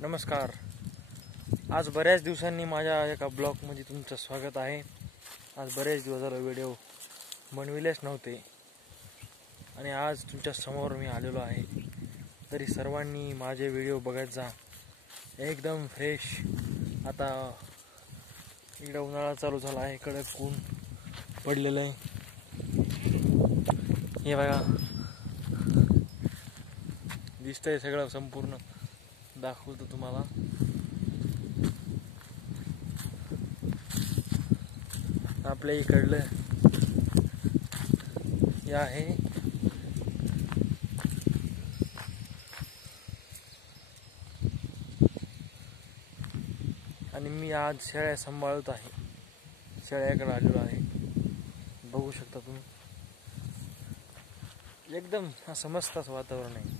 नमस्कार. आज बऱ्याच दिवसांनी माझ्या एका ब्लॉगमध्ये तुमचं स्वागत आहे. आज बरेच दिवस झाले व्हिडिओ बनविलेच नव्हते आणि आज तुमच्या समोर मी आलेलो आहे. तरी सर्वांनी माझे व्हिडिओ बघत जा, एकदम फ्रेश. आता इकडं उन्हाळा चालू झाला आहे, कडक ऊन पडलेलं आहे. हे बघा, दिसतंय सगळं, संपूर्ण दाखवतो तुम्हाला. आपल्या इकडलं हे आहे आणि मी आज शेळ्या सांभाळत आहे. शेळ्याकडे आलेलो आहे, बघू शकता तुम्ही. एकदम असं मस्त असं वातावरण आहे.